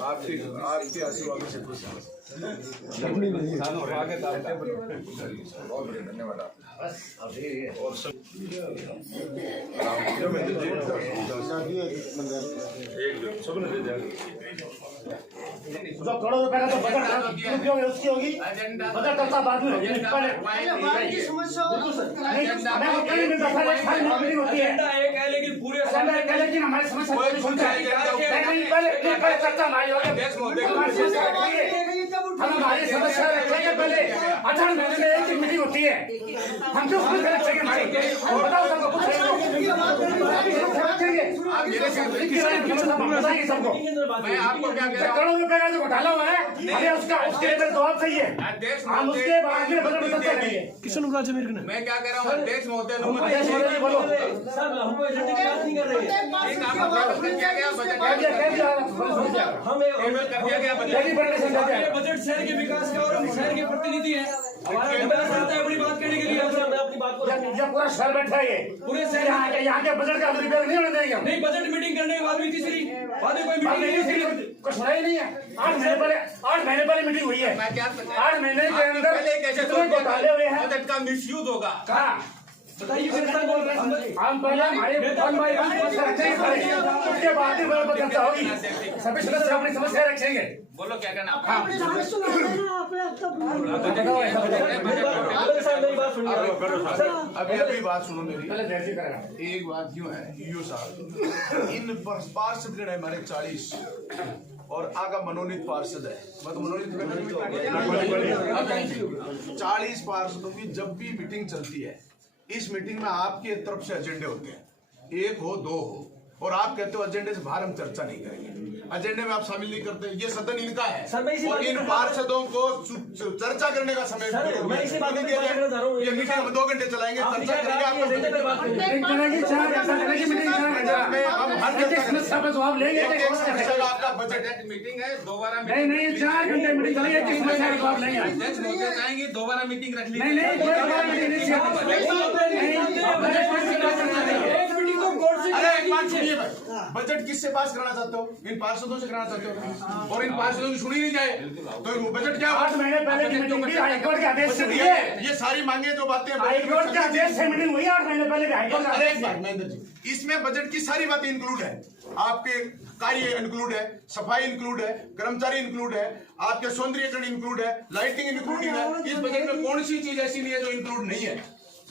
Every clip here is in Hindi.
आपके आशीर्वाद से खुश हैं। बहुत बढ़िया, धन्यवाद आप। और सब करोड़ों रुपए का तो बजट उसकी होगी, बजट करता बाद में होगी। होती है लेकिन पूरे लेकिन हमारी समस्या पहले चर्चा हमारी हम हमारी समस्या रखेंगे। पहले 18 महीने में एक मीटिंग होती है, हम क्यों रखेंगे? बताओ सबको सबको मैं आपको क्या कह रहा हूँ, करोड़ों रुपए का जो घोटाला हुआ है हमें उसके लिए जवाब चाहिए। हम उसके बाद में बजट बदल करेंगे। किशन राज अमेरिकन मैं क्या कह रहा हूँ, अध्यक्ष महोदय बोलो हमको एजेंडे की बात नहीं कर रहे हैं। बजट शहर के विकास का और हम शहर के प्रतिनिधि हैं, हमारा आता है बड़ी बात करने के लिए। अपनी बात को पूरा शहर बैठा है, पूरे शहर यहाँ के बजट का रिपेयर नहीं होने देंगे। नहीं, बजट मीटिंग करने के बाद भी तीसरी बाद में कोई मीटिंग कुछ सुना ही नहीं है। 8 महीने पहले मीटिंग हुई है। 8 महीने के अंदर कैसे घोटाले हुए हैं, बजट का मिसयूज होगा। कहाँ बताइए, हम पहले हमारे उसके बाद ही चर्चा होगी। सभी सदस्य अपनी समस्या रखेंगे। बोलो क्या करना। अभी बात सुनो मेरी। एक बात यूँ है, यूँ साहब इन पार्षद गण है हमारे 40 और आगा मनोनीत पार्षद है, मतलब मनोनीत 40 पार्षदों की जब भी मीटिंग चलती है, इस मीटिंग में आपकी तरफ से एजेंडे होते हैं, 1 हो 2 हो, और आप कहते हो एजेंडे से बाहर हम चर्चा नहीं करेंगे। एजेंडे में आप शामिल नहीं करते, ये सदन इनका है और इन पार्षदों को चर्चा करने का समय ये मीटिंग हम 2 घंटे चलाएंगे, चर्चा करेंगे। आपका बजट मीटिंग है, दोबारा नहीं 4 घंटे मीटिंग चलेगी, अध्यक्ष महोदय जाएंगे, दोबारा मीटिंग रख लीजिए। अरे एक बात सुनिए भाई, बजट किससे पास कराना चाहते हो? इन पार्षदों से कराना चाहते हो, और इन पार्षदों की सुनी नहीं जाए तो बजट क्या? 8 महीने पहले हाईकोर्ट के आदेश से दिए, ये सारी मांगे जो बातें हाईकोर्ट के आदेश से मीटिंग हुई 8 महीने पहले हाईकोर्ट का आदेश। महेंद्र जी, इसमें बजट की सारी बातें इंक्लूड है, आपके कार्य इंक्लूड है, सफाई इंक्लूड है, कर्मचारी इंक्लूड है, आपके सौंदर्यीकरण इंक्लूड है, लाइटिंग इंक्लूड है। इस बजट में कौन सी चीज ऐसी नहीं है जो इंक्लूड नहीं है?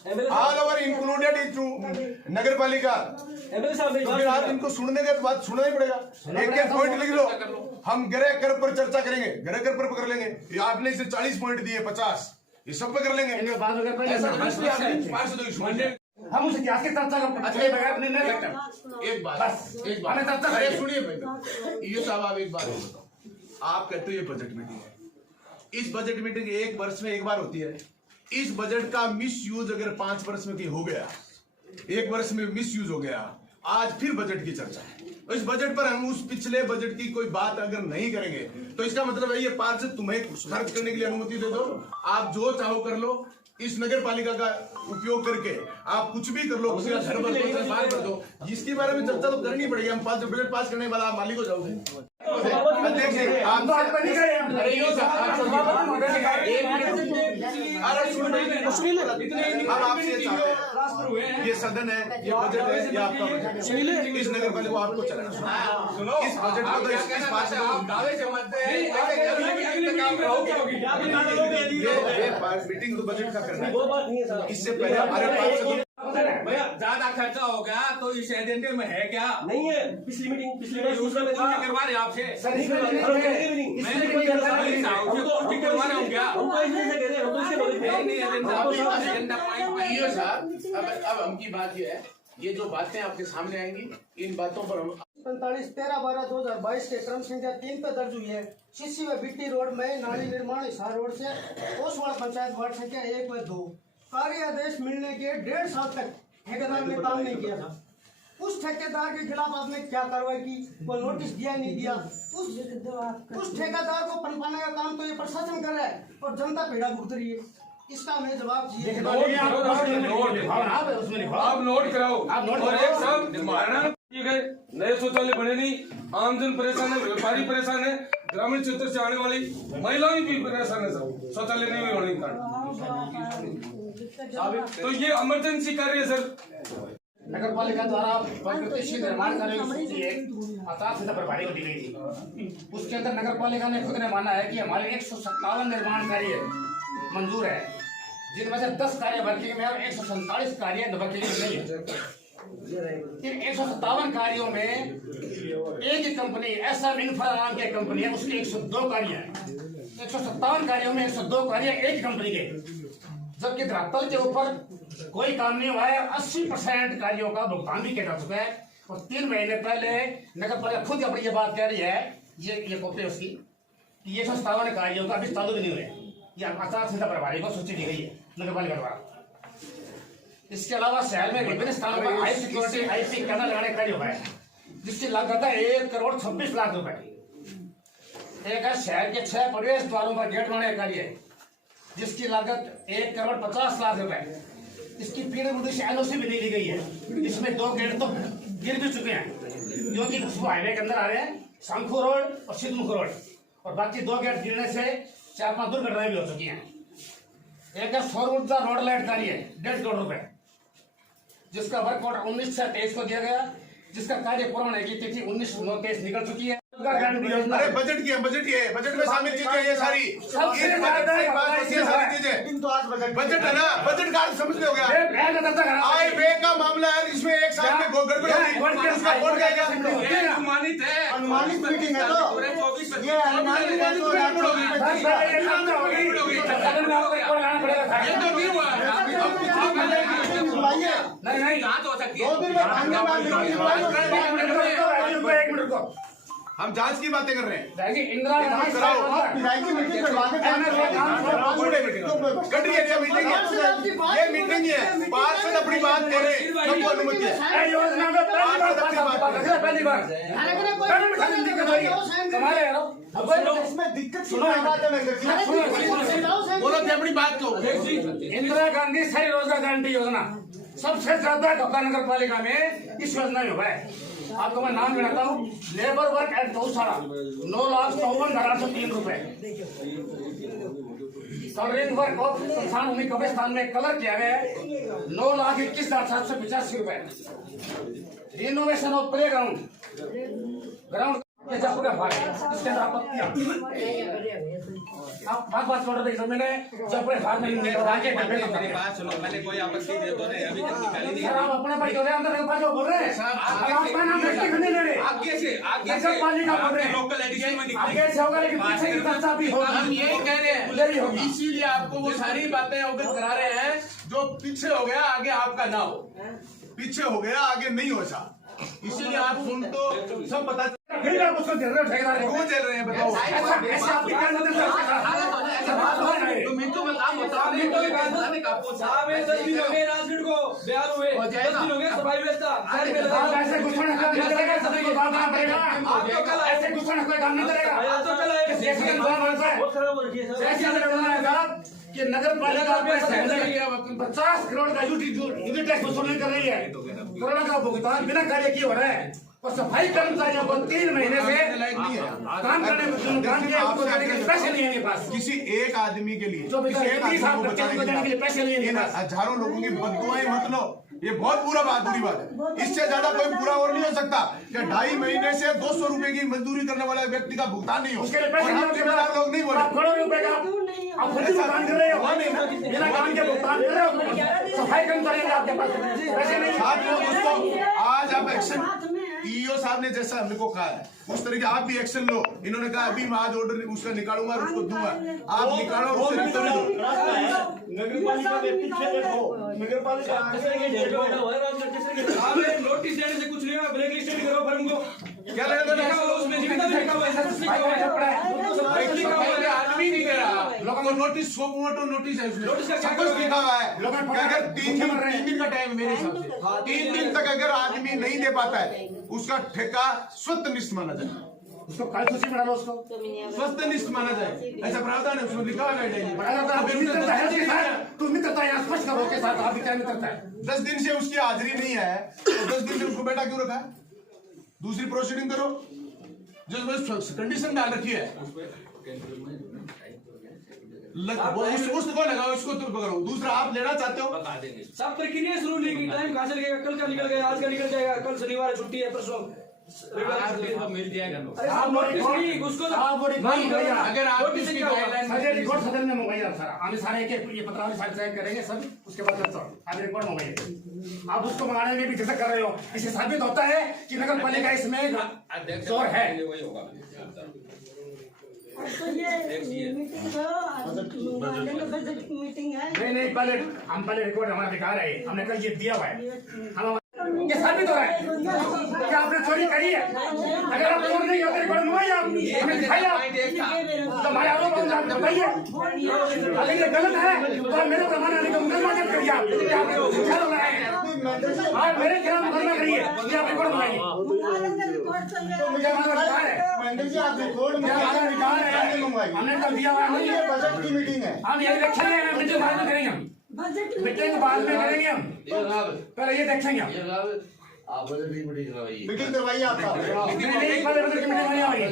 ऑल ओवर इंक्लूडेड इनटू नगर पालिका। फिर आप इनको सुनने के बाद सुनना ही पड़ेगा। एक पॉइंट लिख लो, हम गृह कर पर चर्चा करेंगे, गृह कर पर कर लेंगे। आपने इसे 40 पॉइंट दिए, 50 ये सब पे कर लेंगे। हम उस इतिहास की चर्चा एक बात हमें चर्चा सुनिए ये साहब, आप एक बात बताओ, आप कहते हो ये बजट मीटिंग है, इस बजट मीटिंग 1 वर्ष में 1 बार होती है। इस बजट का मिस यूज अगर 5 वर्ष में हो गया, 1 वर्ष में मिस यूज हो गया, आज फिर बजट की चर्चा है। इस बजट पर हम उस पिछले बजट की कोई बात अगर नहीं करेंगे तो इसका मतलब है ये पार्षद तुम्हें खर्च करने के लिए अनुमति दे दो, आप जो चाहो कर लो। इस नगर पालिका का उपयोग करके आप कुछ भी कर लो, किसी का घर बन दो, बाहर कर दो, जिसके बारे में चर्चा तो करनी पड़ेगी। हम बजट पास करने के बाद आप मालिक हो जाओगे। आप तो आप नहीं करें, अब आपसे ये सदन है, ये बजट है, ये आपका बजट। इस नगर पालिका को आपको चलाना सुनो, इस बजट को तो इस पास दावे से मत दे, मीटिंग तो बजट का करना है। इससे पहले हमारे पास ज्यादा खर्चा हो गया तो इस एजेंडे में है क्या? नहीं है। पिछली मीटिंग दूसरा में करवा रहे आपसे अब हम की बात ये है, ये जो बातें आपके सामने आएंगी, इन बातों पर हम 45/13/2022 के क्रम संख्या 3 पे दर्ज हुई है। शिशी व बिट्टी रोड में नाली निर्माण हिसार रोड से ओसवाड़ा पंचायत वार्ड संख्या 1 व 2 कार्य आदेश मिलने के 1.5 साल तक ठेकेदार ने काम नहीं किया था। उस ठेकेदार के खिलाफ आपने क्या कार्रवाई की? कोई नोटिस दिया नहीं दिया? उस ठेकेदार को पनपाने का काम तो ये प्रशासन कर रहा है और जनता पीड़ा भुगत रही है। इसका हमें जवाब चाहिए। आप नोट कराओ, आप नोट नए शौचालय बने नहीं, आमजन परेशान है, व्यापारी परेशान है, ग्रामीण क्षेत्र से आने वाली महिलाएं भी परेशान है सर, शौचालय नहीं होने के कारण। तो ये इमरजेंसी कार्य है सर। नगर पालिका द्वारा प्रगतिशील निर्माण कार्य की सूची एक अताथ प्रभारी को दी गई थी। उसके अंदर नगर पालिका ने खुद ने माना है कि हमारे 157 निर्माण कार्य मंजूर है, जिनमें से 10 कार्य वर्किंग में और 147 कार्य वर्किंग में नहीं है। इन 157 कार्यों में एक ही कंपनी एसएम इंफ्रा नाम की कंपनी है, उसके 102 कार्य हैं। 157 कार्यों में 102 कार्य एक ही कंपनी के, जबकि धरातल के ऊपर कोई काम नहीं हुआ है। 80% कार्यों का भुगतान भी किया जा चुका है। और 3 महीने पहले नगर पालिका खुद अपनी ये बात कह रही है, ये कॉपी उसकी, ये 157 कार्यों का अभी चालू भी नहीं हुए। ये आचार संहिता प्रभारी को सूची दी गई है नगर पालिका द्वारा। इसके अलावा शहर में विभिन्न स्थानों पर हाई सिक्योरिटी आईपी कैमरा लगाने कार्य हुआ है, जिसकी लागत है 1,26,00,000 रुपए। एक है शहर के 6 प्रवेश द्वारों पर गेट बनाने का कार्य है, जिसकी लागत 1,50,00,000 रुपए। इसकी पीडब्ल्यूडी से एनओसी भी नहीं ली गई है। इसमें 2 गेट तो गिर भी चुके हैं, जो कि हाईवे के अंदर आ रहे हैं, शंखू रोड और सिद्धमुख रोड, और बाकी 2 गेट गिरने से 4-5 दुर्घटनाएं भी हो चुकी हैं। एक है सौर ऊर्जा रोड लाइट कार्य 1.5 करोड़ रुपए, जिसका वर्क ऑर्डर 19/23 को दिया गया, जिसका कार्य पूर्ण होने की तिथि 19/9/23 निकल चुकी है। अरे बजट की है, बजट में शामिल चीजें ये सारी, ये सारी चीजें बजट है ना, बजट का समझ लो गया। आय व्यय का मामला है, इसमें एक साल में गड़बड़ होगी, उसका बोर्ड जाएगा। अनुमानित है, अनुमानित मीटिंग है तो ये अनुमानित है तो ये तो नहीं हुआ नहीं जांच हो सकती है। 2 दिन में भागने वाले एक मिनट को हम जांच की बातें कर रहे हैं। इंदिरा की मीटिंग करवाने ये मीटिंग है, पार्षद अपनी बात कह रहे हैं, सबको अनुमति है। योजना में पहली बार इसमें दिक्कत सुनो बोलो कि अपनी बात को। इंदिरा गांधी शहरी रोजगार गारंटी योजना सबसे ज्यादा कपड़ा नगर पालिका में इस योजना में हुआ है। आपको मैं नाम गिनाता हूँ। लेबर वर्क एट गौशाला 9,54,803 रुपए। कलरिंग वर्क ऑफ संस्थान भूमि कब्रिस्तान में कलर किया गया है 9,21,785 रुपए। Renovation of play ground Jaipur का भाग है, इसके अंदर आपत्तियां आप बात छोड़ रहे थे। मैंने जयपुर भाग में बात सुनो, मैंने कोई आपत्ति दे दो नहीं, अभी तक निकाली नहीं। आप अपने पर क्यों अंदर बोल रहे हैं? आपका नाम नहीं ले रहे, आगे से पालिका बोल रहे हैं, लोकल एडिशन में आगे से होगा, लेकिन पीछे की चर्चा भी होगी। हम यही कह रहे हैं, इसीलिए आपको वो सारी बातें अवगत करा रहे हैं। जो पीछे हो गया आगे आपका ना हो, पीछे हो गया आगे नहीं हो सा, इसीलिए आप सुन तो सब पता फिर आप उसको झेल रहे हो, ठेकेदार क्यों चल रहे हैं बताओ। ऐसा आप क्या करते हैं? तो मिनटों में काम होता है, मिनटों में काम होता है। कापो साहब 10 दिन हो गए राजगढ़ को बयान हुए, 10 दिन हो गए सफाई व्यवस्था शहर में लगा। ऐसे कुछ नहीं करेगा, सभी को काम करना पड़ेगा। आपको कल ऐसे कुछ नहीं काम नहीं करेगा। तो कल आए जैसे बहुत खराब हो रही है सर कि नगर पालिका 50 करोड़ का यूनिट टैक्स वसूल कर रही है। कोरोना का भुगतान बिना कार्य किए हो रहा है, और सफाई कर्मचारियों को 3 महीने से काम करने के पैसे नहीं है इनके पास। किसी एक आदमी के लिए जो पैसे नहीं है, हजारों लोगों की बददुआएं मत लो, ये बहुत बुरी बात है। इससे ज्यादा कोई बुरा और नहीं हो सकता कि 2.5 महीने से 200 रुपए की मजदूरी करने वाले व्यक्ति का भुगतान नहीं हो। उसके लिए पैसे लोग नहीं बोले, करोड़ों रुपए का आप भुगतान कर रहे हो, बिना काम के भुगतान कर रहे हो। सफाई कर्मचारी आपके पास पैसे नहीं। साथियों दोस्तों, आज आप एक्शन ईओ साहब ने जैसा हमने को कहा है उस तरीके आप भी एक्शन लो। इन्होंने कहा अभी मैं आज ऑर्डर उसका निकालूंगा और उसको दूंगा, आप निकालो और उससे रिटर्न दो। नगर पालिका में पीछे देखो, नगर पालिका नोटिस देने से कुछ नहीं होगा, ब्लैक लिस्ट करो फर्म को। क्या लगेगा उसमें लिखा हुआ है, आदमी नहीं दे रहा लोगों को नोटिस, नोटिस है उसमें, नोटिस का सब कुछ लिखा हुआ है। अगर 3 दिन का टाइम मेरे हिसाब से 3 दिन तक अगर आदमी नहीं दे पाता है उसका ठेका स्वतःनिष्ठ माना जाए, उसको कल सूची बना लो, उसको स्वतःनिष्ठ माना जाए, ऐसा प्रावधान है उसमें लिखा हुआ है। तुम मित्रता यहाँ स्पष्ट करो के साथ, आप क्या मित्रता है? 10 दिन से उसकी हाजिरी नहीं है तो 10 दिन से उसको बैठा क्यों रखा है? दूसरी प्रोसीडिंग करो जो कंडीशन डाल रखी है। उसको लगाओ, इसको तुम करो। दूसरा आप लेना चाहते हो सब प्रक्रिया शुरू नहीं की, टाइम कहाँ से लगेगा? कल का निकल गया, आज का निकल जाएगा, कल शनिवार छुट्टी है, परसों मिल जाएगा। उसको अगर आप इसकी रिकॉर्ड सदन में मंगाइए सर, आने सारे के ये पत्रावली सारे चेक करेंगे सब, उसके बाद आगे रिकॉर्ड मंगाइए। आप उसको मंगाने में भी जैसे कर रहे हो, इससे साबित होता है कि नगर पालिका इसमें चोर है। तो ये मीटिंग है। नहीं पहले हम रिकॉर्ड हमारा बेकार है, हमने कल ये दिया हुआ है, हम ये साबित हो रहा है कि आपने चोरी करी है। अगर आप चोर नहीं होते रिकॉर्ड मंगाइए, आप हमें दिखाइए तो हमारे आरोप बताइए। अगर ये गलत है तो मेरे प्रमाण आने का मुकदमा दर्ज करिए। आप मेरे खिलाफ मुकदमा करिए, ये आप रिकॉर्ड मंगाइए। हमने कल दिया हुआ है, ये बजट की मीटिंग है। हम ये देखेंगे, मीटिंग बाद में करेंगे, हम मीटिंग बाद में करेंगे, हम पहले ये देखेंगे। आप बजट की मीटिंग करवाइए, मीटिंग करवाइए आपका। नहीं पहले बजट की मीटिंग करवाइए,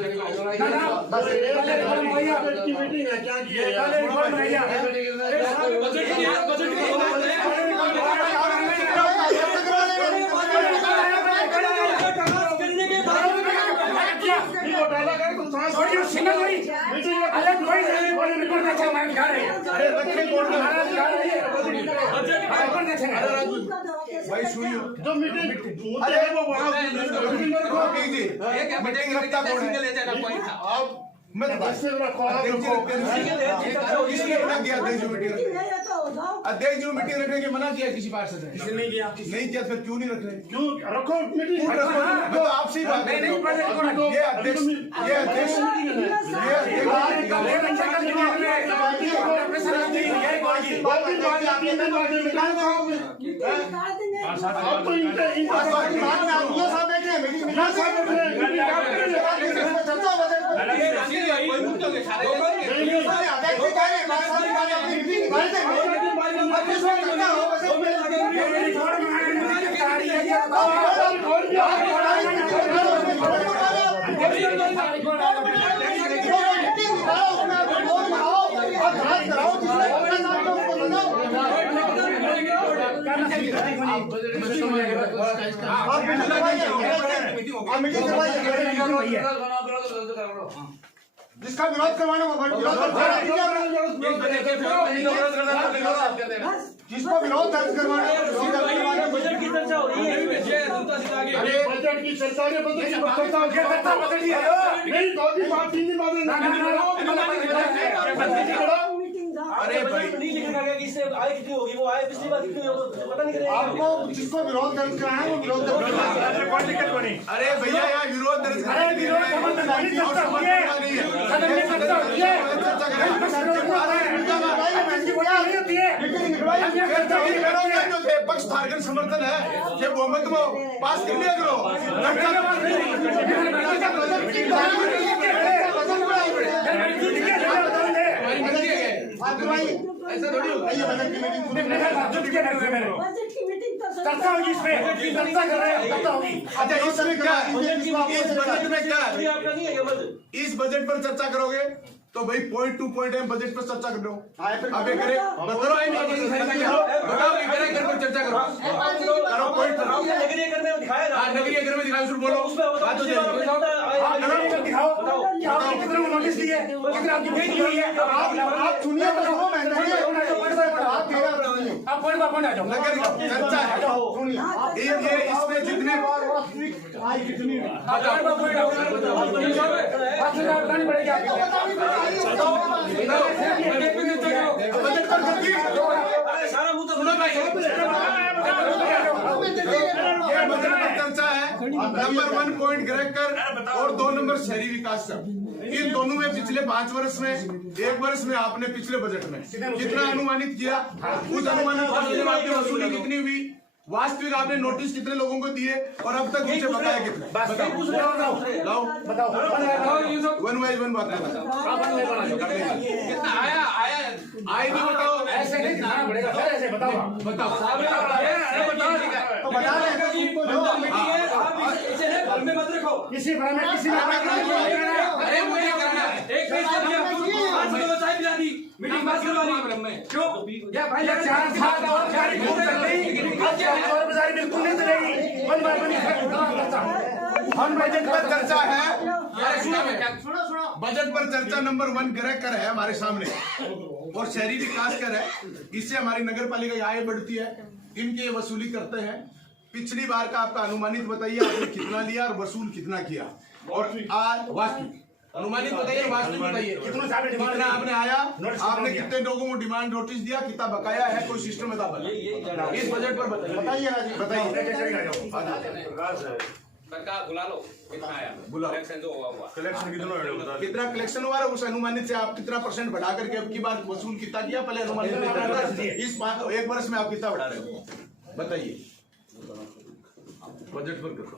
बजट की मीटिंग है, क्या किया पहले रिकॉर्ड बनाइए। भाई सुनियो, जो मीटिंग मीटिंग रखता कौन है? आप मैं अध्यक्ष जो मीटिंग रखने के मना किया किसी पार्षद ने? किसी ने किया? नहीं किया, फिर क्यों नहीं रख रहे? क्यों रखो मीटिंग? तो आपसे ही बात है। ये अध्यक्ष जिसका विरोध करवाना जिसको विरोध दर्ज करवाना, बजट की चर्चा हो रही है, बजट की चर्चा हो रही है। अरे भाई नहीं लिखा गया कि इससे आय कितनी होगी, वो आय पिछली बार कितनी होगी पता नहीं करेगा। आपको जिसको विरोध दर्ज कराना है वो विरोध दर्ज कराना। अरे भैया यहाँ विरोध दर्ज पक्ष धारक समर्थन है ये बहुमत में पास कर लिया करो। ऐसा थोड़ी बजट की मीटिंग तो चर्चा होगी, इसमें चर्चा कर रहे हैं, चर्चा होगी। अच्छा इसमें क्या इस बजट में क्या है? आपका नहीं है क्या बजट? इस बजट पर चर्चा करोगे तो भाई पॉइंट टू पॉइंट है, बजट पर चर्चा कर लो। अब ये करें बताओ घर पर चर्चा करो पॉइंट नगरीय में दिखाया, नगरीय घर में दिखाओ, बोलो बात हो जाएगी। दिखाओ आपने कितने को नोटिस दिए, कितने आपकी भेज हुई है, आप सुनिए तो हो। आप पॉइंट पर पॉइंट आ जाओ, नगर चर्चा है ये इसमें जितने बतानी पड़ेगी सारा मुद्दा चर्चा है। नंबर 1 पॉइंट ग्रह कर और 2 नंबर शहरी विकास कर। इन दोनों में पिछले 5 वर्ष में 1 वर्ष में आपने पिछले बजट में कितना अनुमानित किया, उस अनुमानित वसूली कितनी हुई, वास्तविक आपने नोटिस कितने लोगों को दिए और अब तक मुझे बताया कितने? बताओ वन वाइज वन बात कितना आया आए भी बताओ। ऐसे नहीं दिखाना पड़ेगा सर, ऐसे बताओ तो बता पैसे हैं घर में मत रखो। किसी भर में किसी में अरे मुझे करना है एक पैसा दिया 500 बचाई पिला दी मीटिंग पास करवा दी क्यों क्या भाई 4 साल और गाड़ी घूम चल रही और बाजार बिल्कुल नहीं चलेगी वन बाय वन हम बजट पर चर्चा है, सुनो सुनो बजट पर चर्चा नंबर 1 ग्रह कर है हमारे सामने और शहरी विकास कर है। इससे हमारी नगर पालिका की आय बढ़ती है, इनकी ये वसूली करते हैं। पिछली बार का आपका अनुमानित बताइए आपने कितना लिया और वसूल कितना किया, और आज वास्तविक अनुमानित बताइए, वास्तविक बताइए कितना आपने आया, आपने कितने लोगों को डिमांड नोटिस दिया, कितना बकाया है, कोई सिस्टम बता इस बजट पर बताइए ना जी, बताइए सरकार बुला लो कितना आया बुलाओ। कलेक्शन जो हुआ कितना कलेक्शन हुआ है, उस अनुमानित से आप कितना % बढ़ा करके अब की बार वसूल कितना किया, पहले अनुमानित इस 1 वर्ष में आप कितना बढ़ा रहे हो बताइए बजट पर करो।